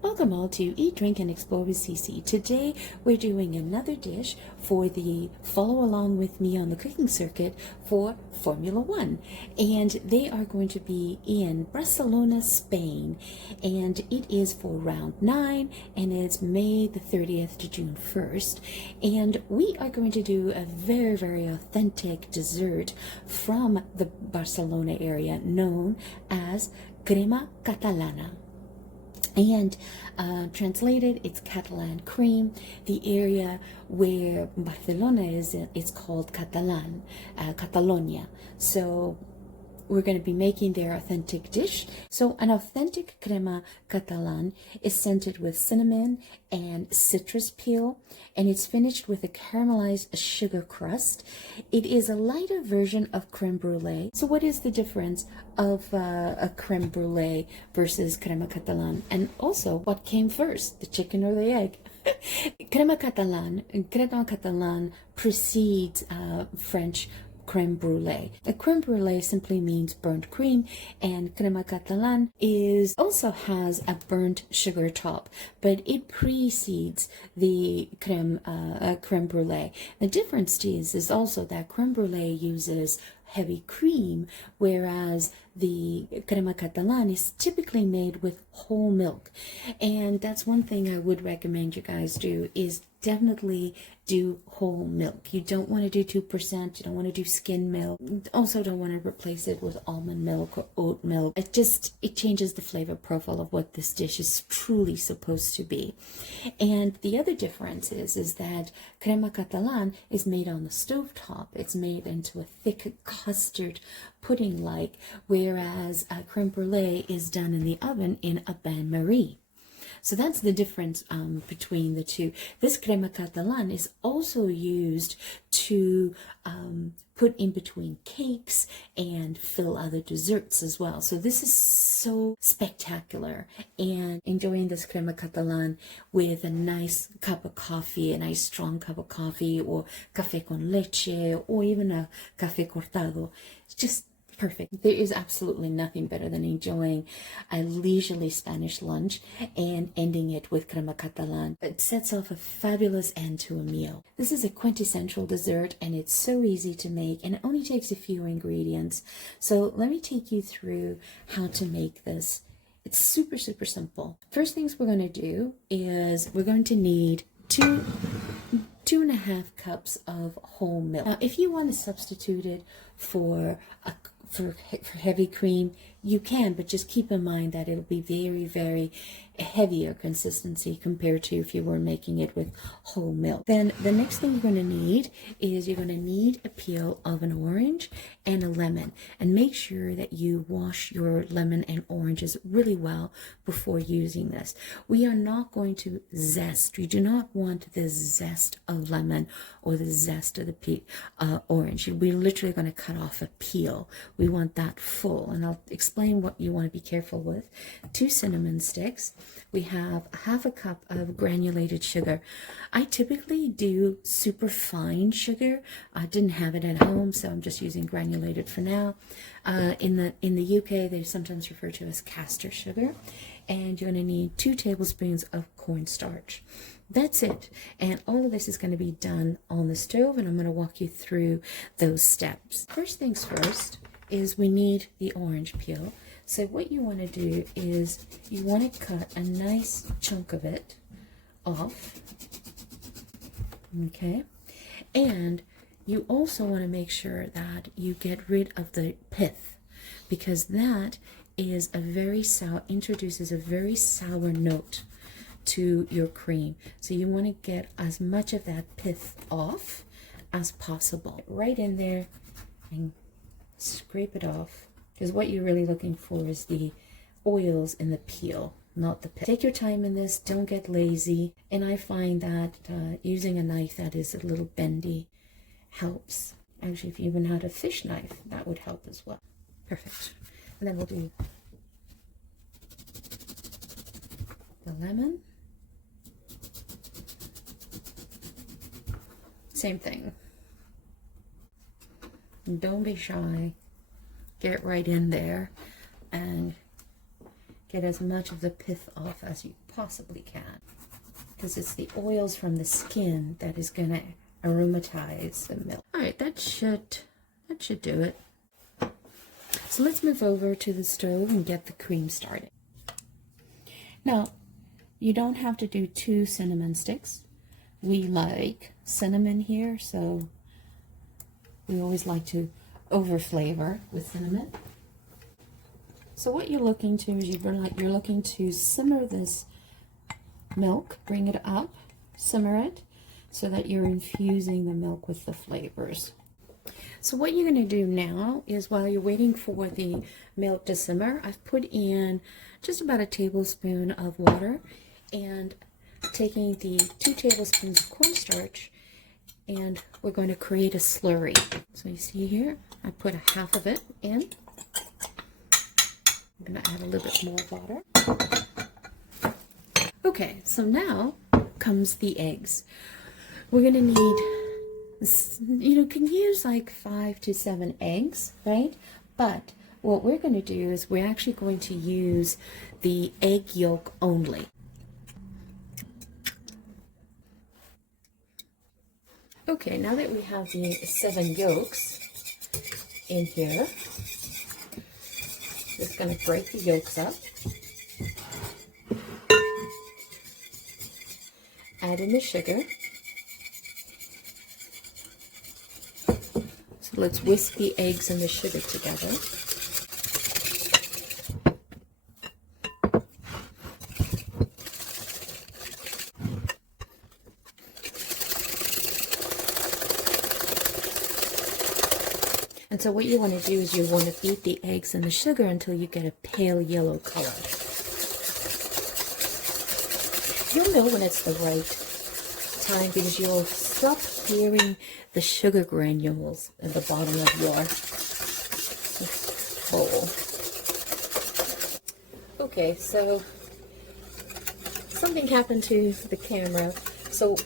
Welcome all to Eat, Drink, and Explore with Cece. Today we're doing another dish for the follow along with me on the cooking circuit for Formula One. And they are going to be in Barcelona, Spain. And it is for round 9 and it's May the 30th to June 1st. And we are going to do a very, very authentic dessert from the Barcelona area known as Crema Catalana. And translated, it's Catalan cream. The area where Barcelona is, it's called Catalonia. So we're going to be making their authentic dish. So an authentic crema catalan is scented with cinnamon and citrus peel, and it's finished with a caramelized sugar crust. It is a lighter version of creme brulee. So what is the difference of a creme brulee versus crema catalan? And also, what came first, the chicken or the egg? Crema catalan precedes French creme brulee. A creme brulee simply means burnt cream, and crema catalan also has a burnt sugar top, but it precedes the creme brulee. The difference is also that creme brulee uses heavy cream, whereas the crema catalan is typically made with whole milk. And that's one thing I would recommend you guys do, is definitely do whole milk. You don't want to do 2%, you don't want to do skim milk. Also don't want to replace it with almond milk or oat milk. It changes the flavor profile of what this dish is truly supposed to be. And the other difference is that crema catalan is made on the stovetop. It's made into a thick custard pudding-like, whereas creme brulee is done in the oven in a bain-marie. So that's the difference between the two. This crema catalan is also used to put in between cakes and fill other desserts as well. So this is so spectacular. And enjoying this crema catalan with a nice cup of coffee, a nice strong cup of coffee, or café con leche, or even a café cortado. It's just perfect. There is absolutely nothing better than enjoying a leisurely Spanish lunch and ending it with crema catalan. It sets off a fabulous end to a meal. This is a quintessential dessert, and it's so easy to make, and it only takes a few ingredients. So let me take you through how to make this. It's super, super simple. First things we're going to do is we're going to need 2.5 cups of whole milk. Now, if you want to substitute it for heavy cream, you can, but just keep in mind that it'll be very, very heavier consistency compared to if you were making it with whole milk. Then the next thing you're going to need is a peel of an orange and a lemon, and make sure that you wash your lemon and oranges really well before using this. We are not going to zest. We do not want the zest of lemon or the zest of the orange. We're literally going to cut off a peel. We want that full, and I'll explain what you want to be careful with. 2 cinnamon sticks. We have 1/2 cup of granulated sugar. I typically do super fine sugar. I didn't have it at home, so I'm just using granulated for now. In the UK, they sometimes refer to as caster sugar. And you're going to need 2 tablespoons of cornstarch. That's it. And all of this is going to be done on the stove, and I'm going to walk you through those steps. First things first is we need the orange peel. So what you want to do is you want to cut a nice chunk of it off, okay? And you also want to make sure that you get rid of the pith, because that is introduces a very sour note to your cream. So you want to get as much of that pith off as possible. Right in there and scrape it off, because what you're really looking for is the oils in the peel, not the pith. Take your time in this, don't get lazy, and I find that using a knife that is a little bendy helps. Actually, if you even had a fish knife, that would help as well. Perfect. And then we'll do the lemon. Same thing. Don't be shy. Get right in there and get as much of the pith off as you possibly can, because it's the oils from the skin that is going to aromatize the milk. All right, that should do it. So let's move over to the stove and get the cream started. Now, you don't have to do 2 cinnamon sticks. We like cinnamon here, so we always like to over flavor with cinnamon. So what you're looking to is you're looking to simmer this milk, bring it up, simmer it, so that you're infusing the milk with the flavors. So what you're going to do now is, while you're waiting for the milk to simmer, I've put in just about a tablespoon of water and taking the 2 tablespoons of cornstarch, and we're going to create a slurry. So you see here, I put a half of it in. I'm going to add a little bit more water. Okay, so now comes the eggs. We're going to need, you can use like 5 to 7 eggs, right? But what we're going to do is we're actually going to use the egg yolk only. Okay, now that we have the 7 yolks in here, just going to break the yolks up. Add in the sugar. So let's whisk the eggs and the sugar together. And so what you want to do is you want to beat the eggs and the sugar until you get a pale yellow color. You'll know when it's the right time because you'll stop hearing the sugar granules at the bottom of your bowl. Okay, so something happened to the camera. So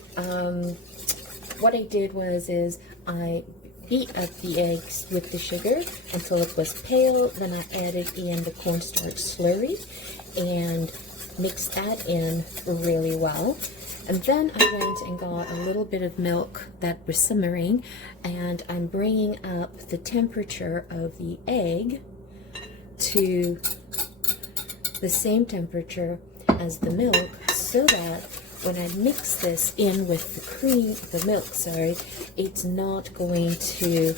what I did was I beat up the eggs with the sugar until it was pale. Then I added in the cornstarch slurry and mixed that in really well. And then I went and got a little bit of milk that was simmering, and I'm bringing up the temperature of the egg to the same temperature as the milk, so that when I mix this in with the milk, it's not going to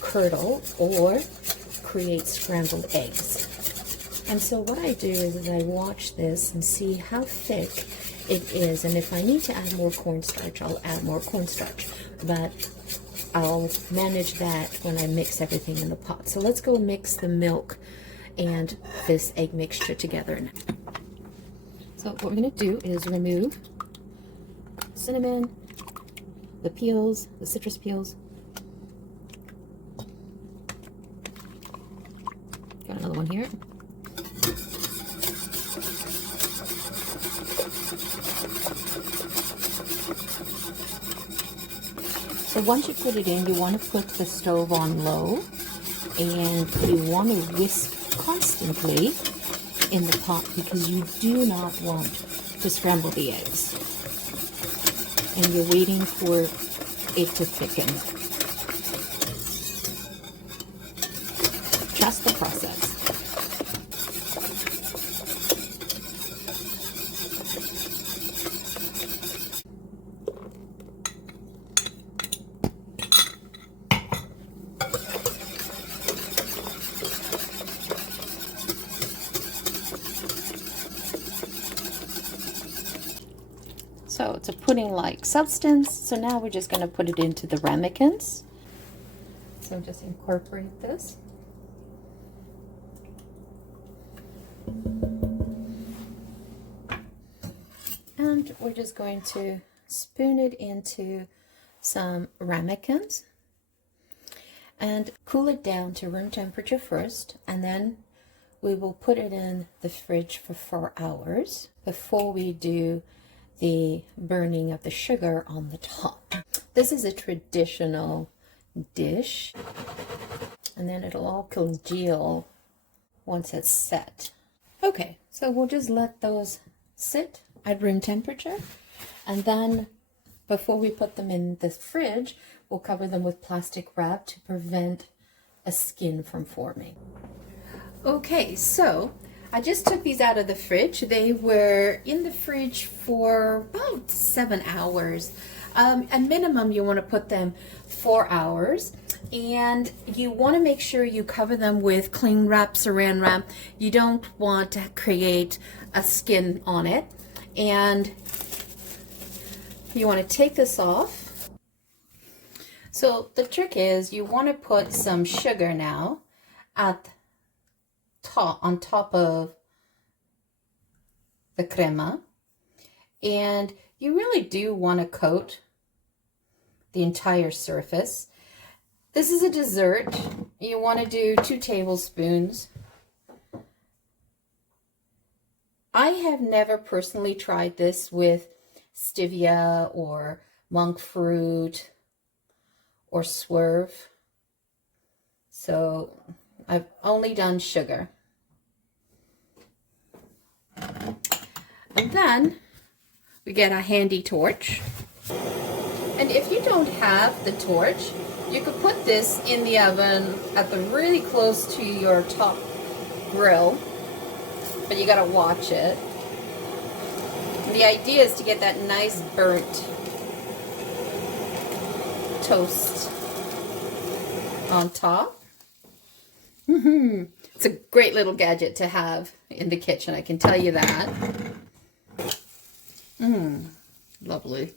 curdle or create scrambled eggs. And so what I do is I watch this and see how thick it is, and if I need to add more cornstarch, I'll add more cornstarch, but I'll manage that when I mix everything in the pot. So let's go mix the milk and this egg mixture together now. So what we're going to do is remove cinnamon, the peels, the citrus peels. Got another one here. So once you put it in, you want to put the stove on low, and you want to whisk constantly in the pot because you do not want to scramble the eggs. And you're waiting for it to thicken. Trust the process. So it's a pudding-like substance. So now we're just going to put it into the ramekins. So just incorporate this. And we're just going to spoon it into some ramekins and cool it down to room temperature first, and then we will put it in the fridge for 4 hours before we do the burning of the sugar on the top. This is a traditional dish, and then it'll all congeal once it's set. Okay, so we'll just let those sit at room temperature, and then before we put them in the fridge, we'll cover them with plastic wrap to prevent a skin from forming. Okay, so I just took these out of the fridge. They were in the fridge for about 7 hours. At minimum, you want to put them 4 hours, and you want to make sure you cover them with cling wrap, saran wrap. You don't want to create a skin on it, and you want to take this off. So the trick is you want to put some sugar now at on top of the crema, and you really do want to coat the entire surface. This is a dessert. You want to do 2 tablespoons. I have never personally tried this with stevia or monk fruit or swerve, so I've only done sugar. And then we get a handy torch. And if you don't have the torch, you could put this in the oven at the really close to your top grill, but you gotta watch it. And the idea is to get that nice burnt toast on top. It's a great little gadget to have in the kitchen, I can tell you that. Lovely.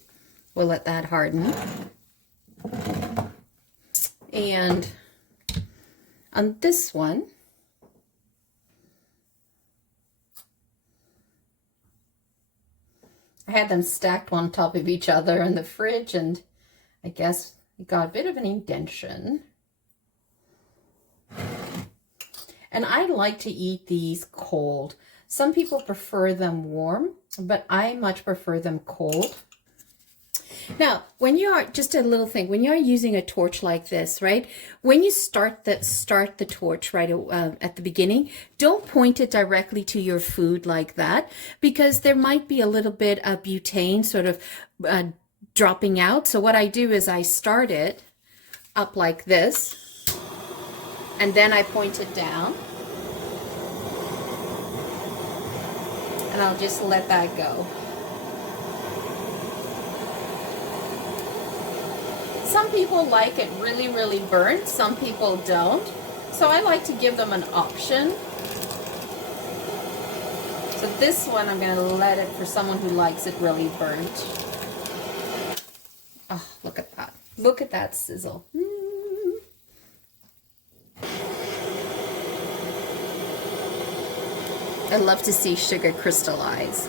We'll let that harden. And on this one, I had them stacked one on top of each other in the fridge, and I guess it got a bit of an indentation. And I like to eat these cold. Some people prefer them warm, but I much prefer them cold. Now, when you are, just a little thing, when you're using a torch like this, right? When you start the torch right at the beginning, don't point it directly to your food like that, because there might be a little bit of butane sort of dropping out. So what I do is I start it up like this, and then I point it down, and I'll just let that go. Some people like it really, really burnt. Some people don't. So I like to give them an option. So this one, I'm going to let it for someone who likes it really burnt. Oh, look at that. Look at that sizzle. I love to see sugar crystallize.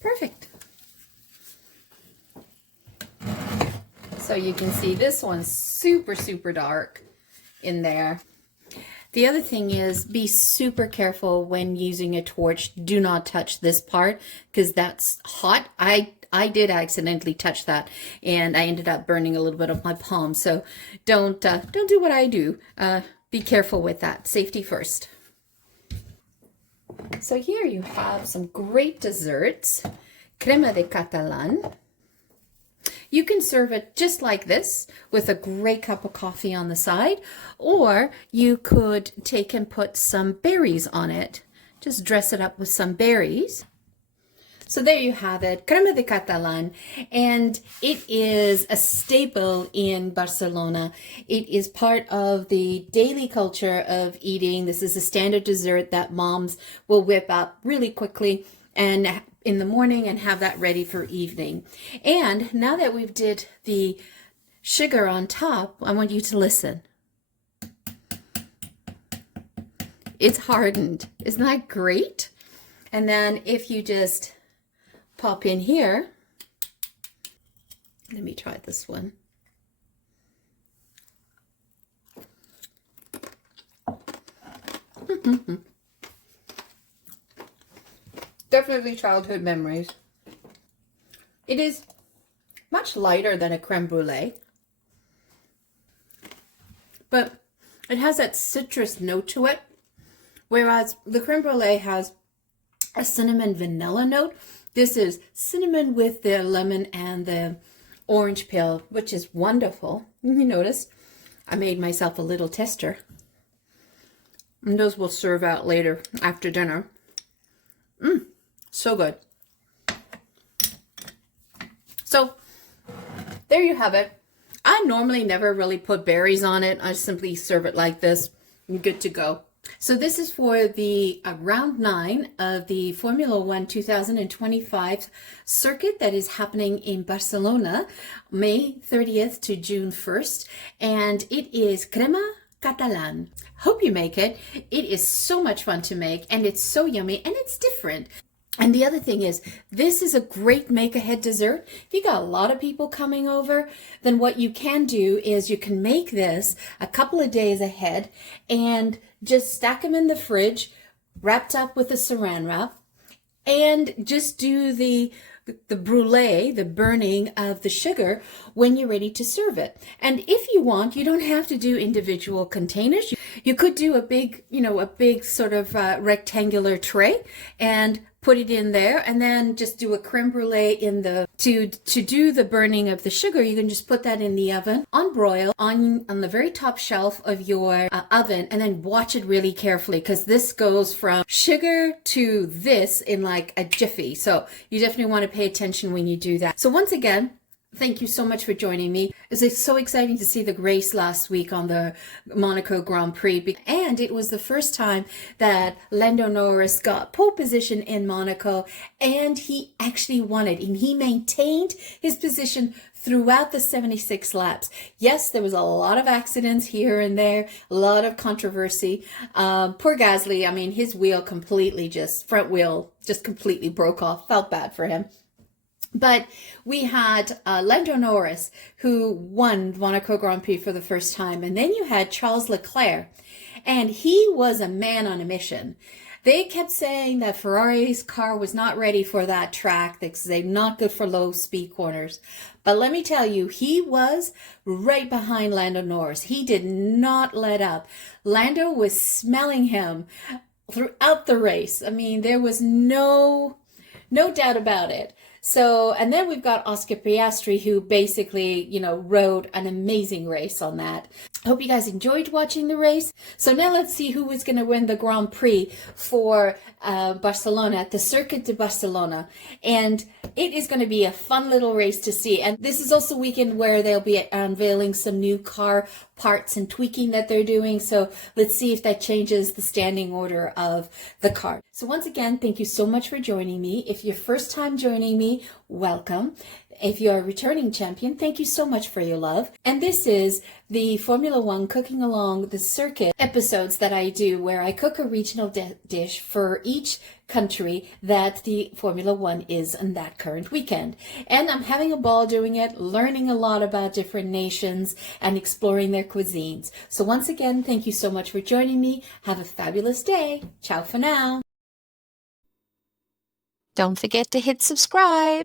Perfect. So you can see this one's super, super dark in there. The other thing is, be super careful when using a torch. Do not touch this part, because that's hot. I did accidentally touch that, and I ended up burning a little bit of my palm. So don't do what I do. Be careful with that. Safety first. So here you have some great desserts. Crema de Catalan. You can serve it just like this with a great cup of coffee on the side, or you could take and put some berries on it. Just dress it up with some berries. So there you have it, Crema de Catalan, and it is a staple in Barcelona. It is part of the daily culture of eating. This is a standard dessert that moms will whip up really quickly and in the morning and have that ready for evening. And now that we've did the sugar on top, I want you to listen. It's hardened. Isn't that great? And then if you just pop in here, let me try this one. Definitely childhood memories. It is much lighter than a creme brulee, but it has that citrus note to it, whereas the creme brulee has a cinnamon vanilla note. This is cinnamon with the lemon and the orange peel, which is wonderful. You notice I made myself a little tester, and those will serve out later after dinner. So good. So there you have it. I normally never really put berries on it. I simply serve it like this. I'm good to go. So this is for the round 9 of the Formula 1 2025 circuit that is happening in Barcelona, May 30th to June 1st. And it is Crema Catalana. Hope you make it. It is so much fun to make, and it's so yummy, and it's different. And the other thing is, this is a great make-ahead dessert. If you got a lot of people coming over, then what you can do is you can make this a couple of days ahead and just stack them in the fridge, wrapped up with a saran wrap, and just do the brulee, the burning of the sugar when you're ready to serve it. And if you want, you don't have to do individual containers. You could do a big, a big sort of rectangular tray and put it in there, and then just do a creme brulee in the, to do the burning of the sugar, you can just put that in the oven on broil on the very top shelf of your oven, and then watch it really carefully, because this goes from sugar to this in like a jiffy. So you definitely want to pay attention when you do that. So once again, thank you so much for joining me. It was so exciting to see the race last week on the Monaco Grand Prix. And it was the first time that Lando Norris got pole position in Monaco, and he actually won it. And he maintained his position throughout the 76 laps. Yes, there was a lot of accidents here and there, a lot of controversy. Poor Gasly, I mean, his wheel completely front wheel just completely broke off. Felt bad for him. But we had Lando Norris, who won Monaco Grand Prix for the first time. And then you had Charles Leclerc, and he was a man on a mission. They kept saying that Ferrari's car was not ready for that track, because they're not good for low speed corners. But let me tell you, he was right behind Lando Norris. He did not let up. Lando was smelling him throughout the race. I mean, there was no doubt about it. So, and then we've got Oscar Piastri, who basically, rode an amazing race on that. I hope you guys enjoyed watching the race. So now let's see who is going to win the Grand Prix for Barcelona, at the Circuit de Barcelona. And it is going to be a fun little race to see. And this is also a weekend where they'll be unveiling some new car parts and tweaking that they're doing. So let's see if that changes the standing order of the car. So once again, thank you so much for joining me. If you're first time joining me, welcome. If you're a returning champion, thank you so much for your love. And this is the Formula 1 Cooking Along the Circuit episodes that I do, where I cook a regional dish for each country that the Formula 1 is in that current weekend. And I'm having a ball doing it, learning a lot about different nations and exploring their cuisines. So once again, thank you so much for joining me. Have a fabulous day. Ciao for now. Don't forget to hit subscribe.